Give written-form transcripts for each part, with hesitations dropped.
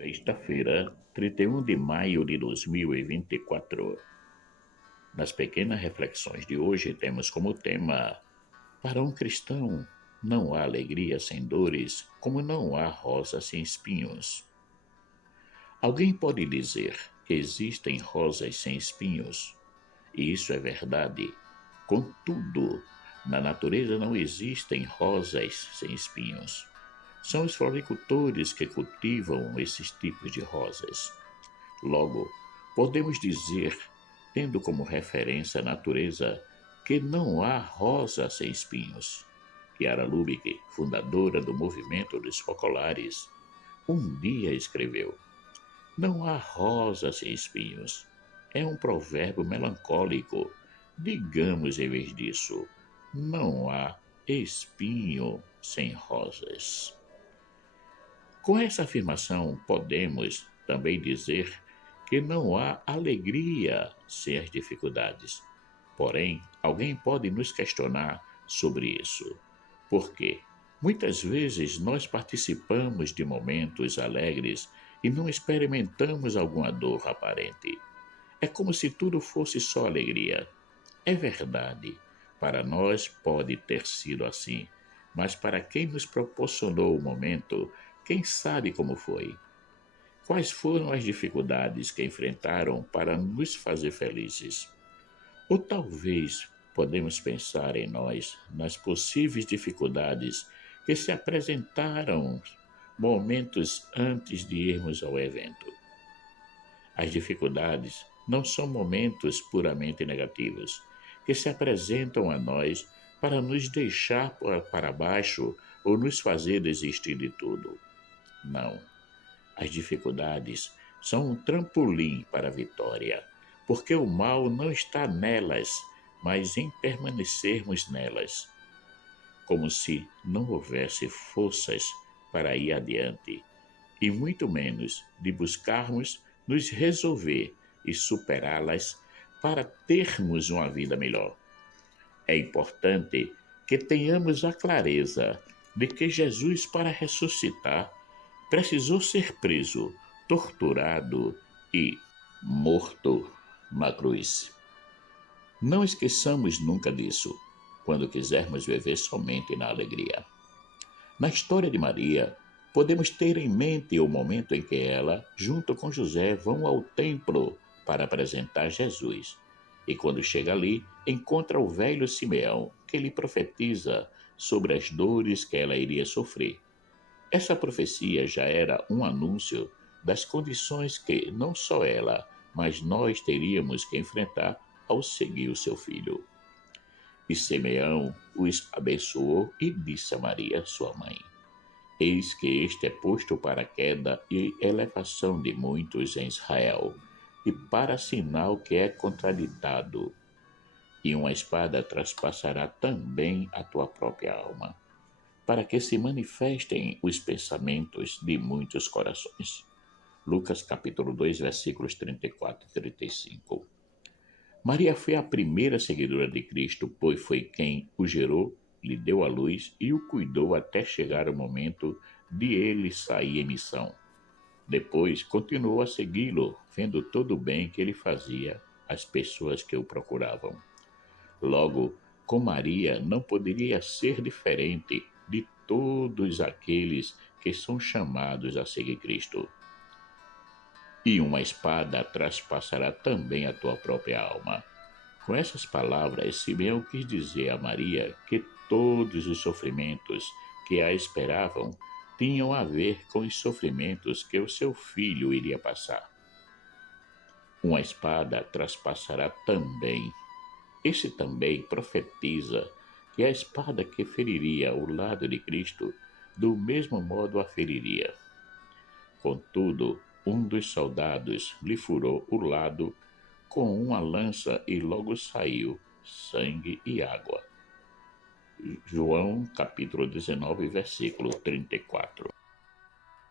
Sexta-feira, 31 de maio de 2024. Nas pequenas reflexões de hoje, temos como tema: para um cristão, não há alegria sem dores, como não há rosa sem espinhos. Alguém pode dizer que existem rosas sem espinhos, e isso é verdade. Contudo, na natureza não existem rosas sem espinhos. São os floricultores que cultivam esses tipos de rosas. Logo, podemos dizer, tendo como referência a natureza, que não há rosa sem espinhos. Chiara Lubick, fundadora do movimento dos focolares, um dia escreveu: não há rosa sem espinhos. É um provérbio melancólico. Digamos em vez disso, não há espinho sem rosas. Com essa afirmação, podemos também dizer que não há alegria sem as dificuldades. Porém, alguém pode nos questionar sobre isso. Por quê? Muitas vezes nós participamos de momentos alegres e não experimentamos alguma dor aparente. É como se tudo fosse só alegria. É verdade, para nós pode ter sido assim, mas para quem nos proporcionou o momento, quem sabe como foi? Quais foram as dificuldades que enfrentaram para nos fazer felizes? Ou talvez podemos pensar em nós, nas possíveis dificuldades que se apresentaram momentos antes de irmos ao evento. As dificuldades não são momentos puramente negativos, que se apresentam a nós para nos deixar para baixo ou nos fazer desistir de tudo. Não. As dificuldades são um trampolim para a vitória, porque o mal não está nelas, mas em permanecermos nelas, como se não houvesse forças para ir adiante, e muito menos de buscarmos nos resolver e superá-las para termos uma vida melhor. É importante que tenhamos a clareza de que Jesus, para ressuscitar, precisou ser preso, torturado e morto na cruz. Não esqueçamos nunca disso, quando quisermos viver somente na alegria. Na história de Maria, podemos ter em mente o momento em que ela, junto com José, vão ao templo para apresentar Jesus. E quando chega ali, encontra o velho Simeão, que lhe profetiza sobre as dores que ela iria sofrer. Essa profecia já era um anúncio das condições que não só ela, mas nós teríamos que enfrentar ao seguir o seu filho. E Simeão os abençoou e disse a Maria, sua mãe: eis que este é posto para a queda e elevação de muitos em Israel, e para sinal que é contraditado, e uma espada traspassará também a tua própria alma, para que se manifestem os pensamentos de muitos corações. Lucas capítulo 2, versículos 34 e 35. Maria foi a primeira seguidora de Cristo, pois foi quem o gerou, lhe deu a luz e o cuidou até chegar o momento de ele sair em missão. Depois continuou a segui-lo, vendo todo o bem que ele fazia às pessoas que o procuravam. Logo, com Maria não poderia ser diferente de todos aqueles que são chamados a seguir Cristo. E uma espada traspassará também a tua própria alma. Com essas palavras, Simeão quis dizer a Maria que todos os sofrimentos que a esperavam tinham a ver com os sofrimentos que o seu filho iria passar. Uma espada traspassará também. Esse também profetiza que a espada que feriria o lado de Cristo, do mesmo modo a feriria. Contudo, um dos soldados lhe furou o lado com uma lança e logo saiu sangue e água. João capítulo 19, versículo 34.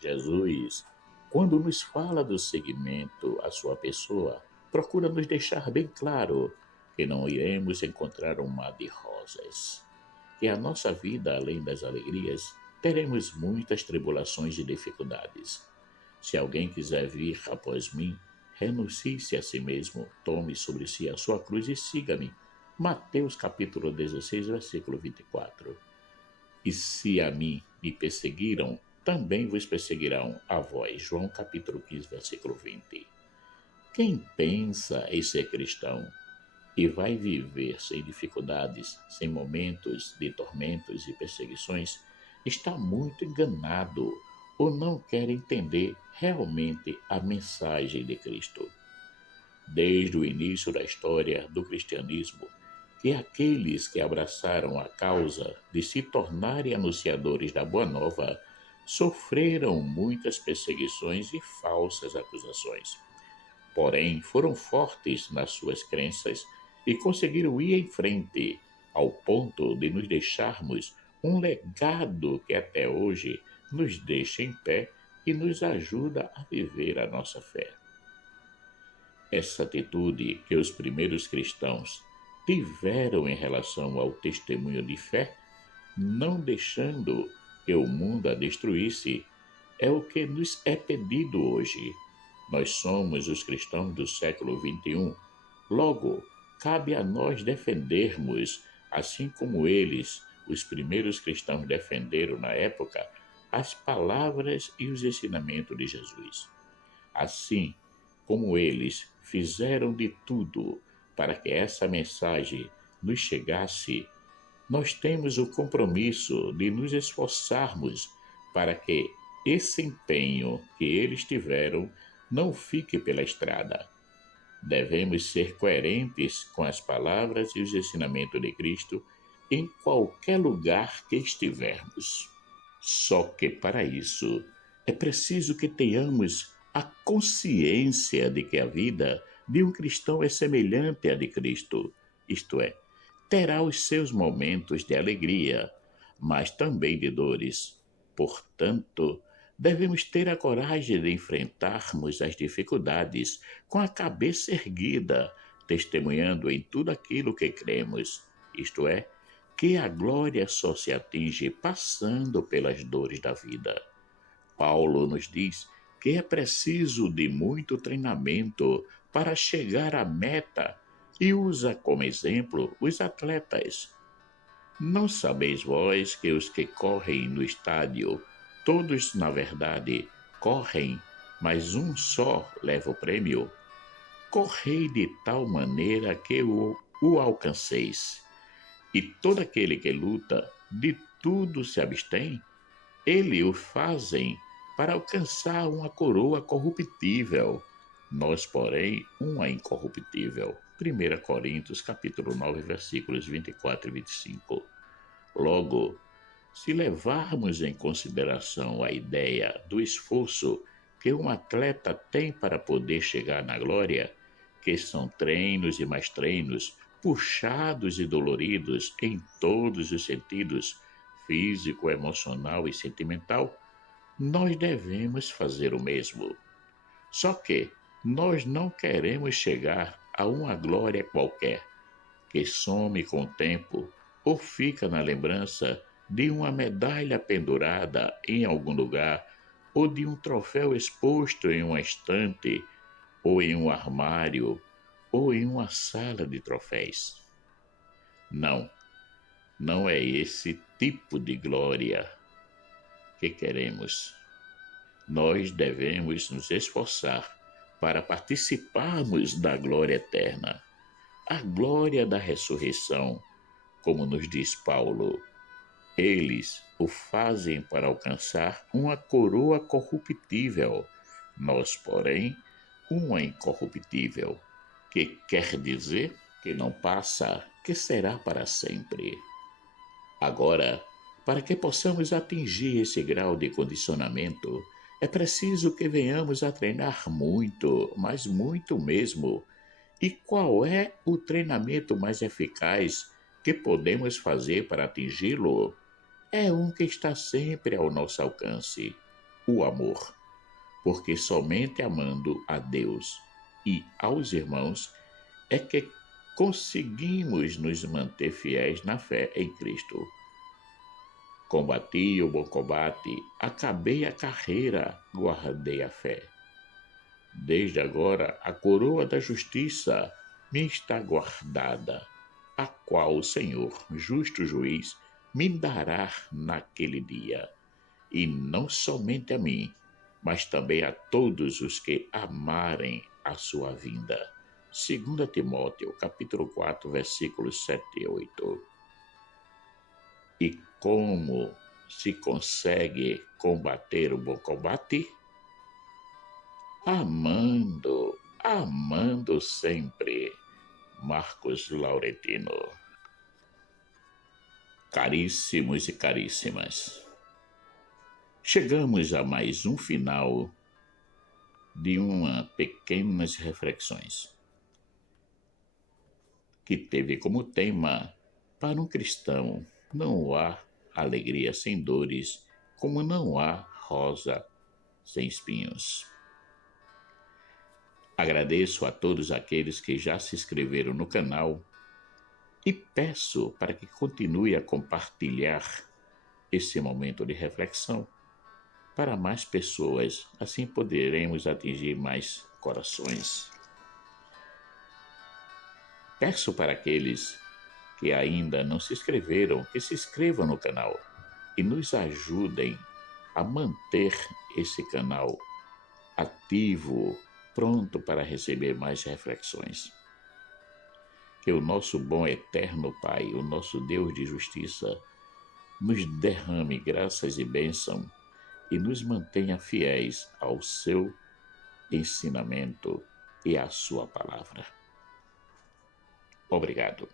Jesus, quando nos fala do seguimento à sua pessoa, procura nos deixar bem claro que não iremos encontrar um mar de rosas, que a nossa vida, além das alegrias, teremos muitas tribulações e dificuldades. Se alguém quiser vir após mim, renuncie-se a si mesmo, tome sobre si a sua cruz e siga-me. Mateus capítulo 16, versículo 24. E se a mim me perseguiram, também vos perseguirão a vós. João capítulo 15, versículo 20. Quem pensa em ser cristão e vai viver sem dificuldades, sem momentos de tormentos e perseguições, está muito enganado ou não quer entender realmente a mensagem de Cristo. Desde o início da história do cristianismo, que aqueles que abraçaram a causa de se tornarem anunciadores da Boa Nova sofreram muitas perseguições e falsas acusações. Porém, foram fortes nas suas crenças e conseguiram ir em frente, ao ponto de nos deixarmos um legado que até hoje nos deixa em pé e nos ajuda a viver a nossa fé. Essa atitude que os primeiros cristãos tiveram em relação ao testemunho de fé, não deixando que o mundo a destruísse, é o que nos é pedido hoje. Nós somos os cristãos do século XXI. Logo, cabe a nós defendermos, assim como eles, os primeiros cristãos, defenderam na época, as palavras e os ensinamentos de Jesus. Assim como eles fizeram de tudo para que essa mensagem nos chegasse, nós temos o compromisso de nos esforçarmos para que esse empenho que eles tiveram não fique pela estrada. Devemos ser coerentes com as palavras e os ensinamentos de Cristo em qualquer lugar que estivermos. Só que para isso é preciso que tenhamos a consciência de que a vida de um cristão é semelhante à de Cristo, isto é, terá os seus momentos de alegria, mas também de dores. Portanto, devemos ter a coragem de enfrentarmos as dificuldades com a cabeça erguida, testemunhando em tudo aquilo que cremos, isto é, que a glória só se atinge passando pelas dores da vida. Paulo nos diz que é preciso de muito treinamento para chegar à meta e usa como exemplo os atletas. Não sabeis vós que os que correm no estádio, todos na verdade correm, mas um só leva o prêmio? Correi de tal maneira que o alcanceis. E todo aquele que luta, de tudo se abstém, ele o fazem para alcançar uma coroa corruptível. Nós, porém, uma incorruptível. 1 Coríntios, capítulo 9, versículos 24 e 25. Logo, se levarmos em consideração a ideia do esforço que um atleta tem para poder chegar na glória, que são treinos e mais treinos, puxados e doloridos em todos os sentidos, físico, emocional e sentimental, nós devemos fazer o mesmo. Só que nós não queremos chegar a uma glória qualquer, que some com o tempo ou fica na lembrança de uma medalha pendurada em algum lugar ou de um troféu exposto em uma estante ou em um armário ou em uma sala de troféus. Não, não é esse tipo de glória que queremos. Nós devemos nos esforçar para participarmos da glória eterna, a glória da ressurreição, como nos diz Paulo. Eles o fazem para alcançar uma coroa corruptível, nós, porém, uma incorruptível, que quer dizer que não passa, que será para sempre. Agora, para que possamos atingir esse grau de condicionamento, é preciso que venhamos a treinar muito, mas muito mesmo. E qual é o treinamento mais eficaz que podemos fazer para atingi-lo? É um que está sempre ao nosso alcance: o amor. Porque somente amando a Deus e aos irmãos é que conseguimos nos manter fiéis na fé em Cristo. Combati o bom combate, acabei a carreira, guardei a fé. Desde agora a coroa da justiça me está guardada, a qual o Senhor, justo juiz, me dará naquele dia. E não somente a mim, mas também a todos os que amarem a sua vinda. 2 Timóteo, capítulo 4, versículos 7 e 8. E como se consegue combater o bom combate? Amando sempre. Marcos Lauretino. Caríssimos e caríssimas, chegamos a mais um final de uma pequenas reflexões que teve como tema: para um cristão não há alegria sem dores, como não há rosa sem espinhos. Agradeço a todos aqueles que já se inscreveram no canal e peço para que continue a compartilhar esse momento de reflexão para mais pessoas, assim poderemos atingir mais corações. Peço para aqueles que ainda não se inscreveram, que se inscrevam no canal e nos ajudem a manter esse canal ativo, pronto para receber mais reflexões. Que o nosso bom eterno Pai, o nosso Deus de justiça, nos derrame graças e bênção e nos mantenha fiéis ao seu ensinamento e à sua palavra. Obrigado.